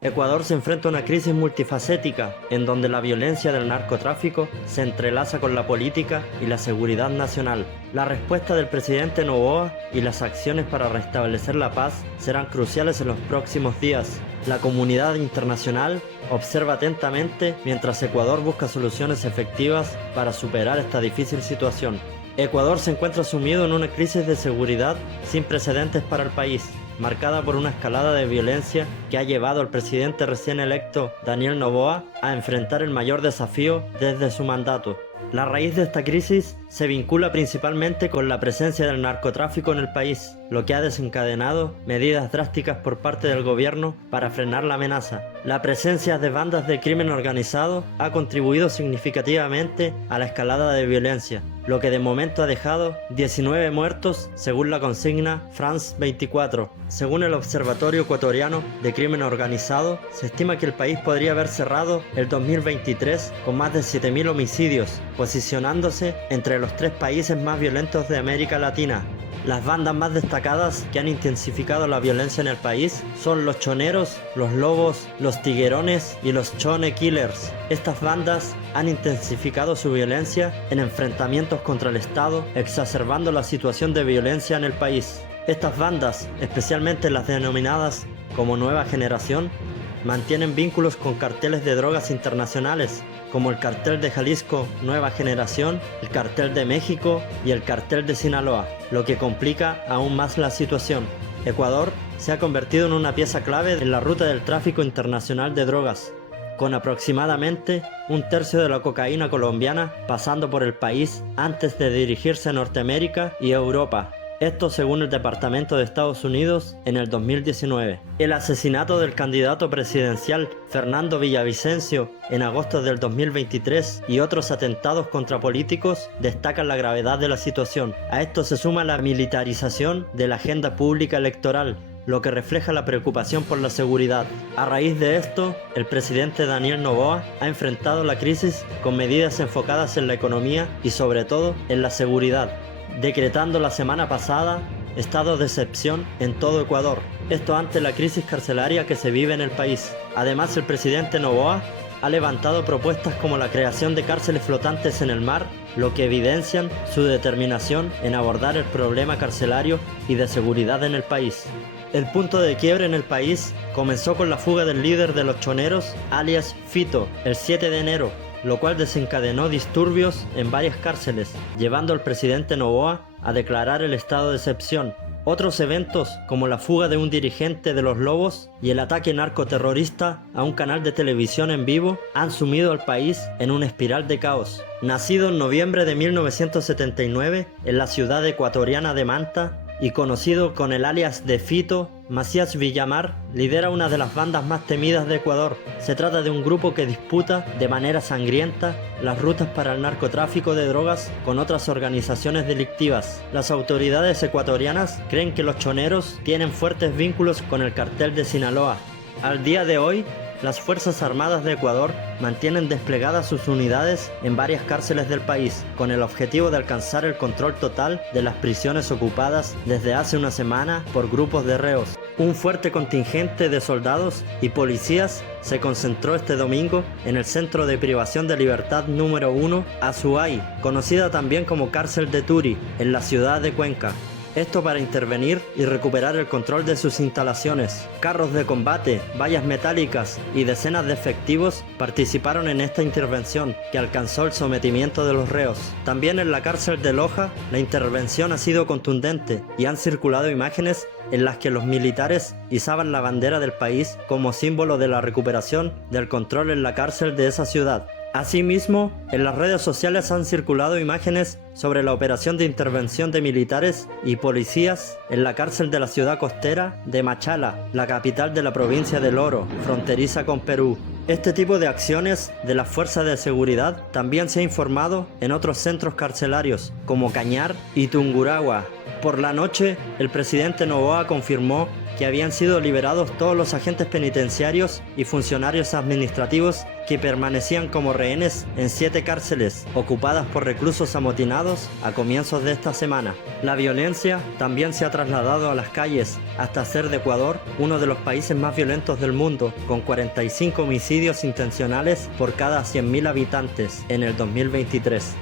Ecuador se enfrenta a una crisis multifacética en donde la violencia del narcotráfico se entrelaza con la política y la seguridad nacional. La respuesta del presidente Noboa y las acciones para restablecer la paz serán cruciales en los próximos días. La comunidad internacional observa atentamente mientras Ecuador busca soluciones efectivas para superar esta difícil situación. Ecuador se encuentra sumido en una crisis de seguridad sin precedentes para el país, marcada por una escalada de violencia que ha llevado al presidente recién electo Daniel Noboa a enfrentar el mayor desafío desde su mandato. La raíz de esta crisis se vincula principalmente con la presencia del narcotráfico en el país, lo que ha desencadenado medidas drásticas por parte del gobierno para frenar la amenaza. La presencia de bandas de crimen organizado ha contribuido significativamente a la escalada de violencia, lo que de momento ha dejado 19 muertos según la consigna France 24. Según el Observatorio Ecuatoriano de Crimen Organizado, se estima que el país podría haber cerrado el 2023 con más de 7.000 homicidios, posicionándose entre los 3 países más violentos de América Latina. Las bandas más destacadas que han intensificado la violencia en el país son los choneros, los lobos, los tiguerones y los chone killers. Estas bandas han intensificado su violencia en enfrentamientos contra el Estado, exacerbando la situación de violencia en el país. Estas bandas, especialmente las denominadas como Nueva Generación, mantienen vínculos con carteles de drogas internacionales, como el Cartel de Jalisco Nueva Generación, el Cartel de México y el Cartel de Sinaloa, lo que complica aún más la situación. Ecuador se ha convertido en una pieza clave en la ruta del tráfico internacional de drogas, con aproximadamente un tercio de la cocaína colombiana pasando por el país antes de dirigirse a Norteamérica y Europa. Esto según el Departamento de Estados Unidos en el 2019. El asesinato del candidato presidencial Fernando Villavicencio en agosto del 2023 y otros atentados contra políticos destacan la gravedad de la situación. A esto se suma la militarización de la agenda pública electoral, lo que refleja la preocupación por la seguridad. A raíz de esto, el presidente Daniel Noboa ha enfrentado la crisis con medidas enfocadas en la economía y sobre todo en la seguridad, decretando la semana pasada estado de excepción en todo Ecuador. Esto ante la crisis carcelaria que se vive en el país. Además, el presidente Noboa ha levantado propuestas como la creación de cárceles flotantes en el mar, lo que evidencian su determinación en abordar el problema carcelario y de seguridad en el país. El punto de quiebre en el país comenzó con la fuga del líder de los choneros, alias Fito, el 7 de enero, lo cual desencadenó disturbios en varias cárceles, llevando al presidente Noboa a declarar el estado de excepción. Otros eventos, como la fuga de un dirigente de los Lobos y el ataque narcoterrorista a un canal de televisión en vivo, han sumido al país en una espiral de caos. Nacido en noviembre de 1979 en la ciudad ecuatoriana de Manta, y conocido con el alias de Fito, Macías Villamar lidera una de las bandas más temidas de Ecuador. Se trata de un grupo que disputa de manera sangrienta las rutas para el narcotráfico de drogas con otras organizaciones delictivas. Las autoridades ecuatorianas creen que los choneros tienen fuertes vínculos con el cartel de Sinaloa. Al día de hoy, las Fuerzas Armadas de Ecuador mantienen desplegadas sus unidades en varias cárceles del país, con el objetivo de alcanzar el control total de las prisiones ocupadas desde hace una semana por grupos de reos. Un fuerte contingente de soldados y policías se concentró este domingo en el Centro de Privación de Libertad número 1, Azuay, conocida también como Cárcel de Turi, en la ciudad de Cuenca. Esto para intervenir y recuperar el control de sus instalaciones. Carros de combate, vallas metálicas y decenas de efectivos participaron en esta intervención que alcanzó el sometimiento de los reos. También en la cárcel de Loja, la intervención ha sido contundente y han circulado imágenes en las que los militares izaban la bandera del país como símbolo de la recuperación del control en la cárcel de esa ciudad. Asimismo, en las redes sociales han circulado imágenes sobre la operación de intervención de militares y policías en la cárcel de la ciudad costera de Machala, la capital de la provincia del Oro, fronteriza con Perú. Este tipo de acciones de las fuerzas de seguridad también se ha informado en otros centros carcelarios, como Cañar y Tungurahua. Por la noche, el presidente Noboa confirmó que habían sido liberados todos los agentes penitenciarios y funcionarios administrativos que permanecían como rehenes en 7 cárceles ocupadas por reclusos amotinados a comienzos de esta semana. La violencia también se ha trasladado a las calles hasta hacer de Ecuador uno de los países más violentos del mundo, con 45 homicidios intencionales por cada 100.000 habitantes en el 2023.